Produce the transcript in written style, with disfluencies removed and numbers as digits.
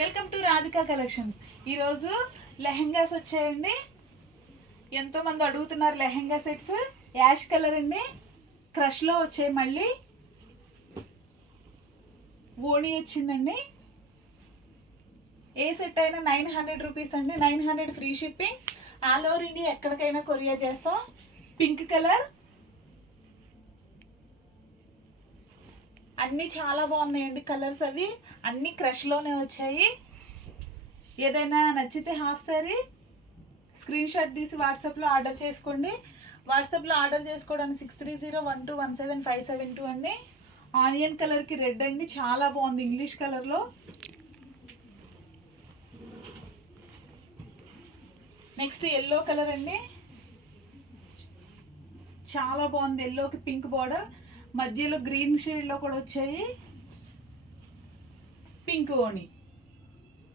Welcome to Radhika collection. ఈరోజు లెహెంగాస్ వచ్చాయండి. ఎంతోమంది అడుగుతున్నారు లెహెంగా సెట్స్. యాష్ కలర్ అండి, క్రష్లో వచ్చాయి. మళ్ళీ ఓణి వచ్చిందండి. ఏ సెట్ అయినా 900 రూపీస్ అండి. 900 free shipping. All over India ఎక్కడికైనా కొరియర్ చేస్తాం. పింక్ కలర్ అన్నీ చాలా బాగున్నాయండి. కలర్స్ అవి అన్నీ క్రష్లోనే వచ్చాయి. ఏదైనా నచ్చితే హాఫ్ సారీ స్క్రీన్ షాట్ తీసి వాట్సాప్లో ఆర్డర్ చేసుకోండి. వాట్సాప్లో ఆర్డర్ చేసుకోవడానికి 6301217572 అండి. ఆనియన్ కలర్కి రెడ్ అండి, చాలా బాగుంది. ఇంగ్లీష్ కలర్లో. నెక్స్ట్ ఎల్లో కలర్ అండి, చాలా బాగుంది. ఎల్లోకి పింక్ బార్డర్, మధ్యలో గ్రీన్ షేడ్లో కూడా వచ్చాయి. పింక్ ఓణి.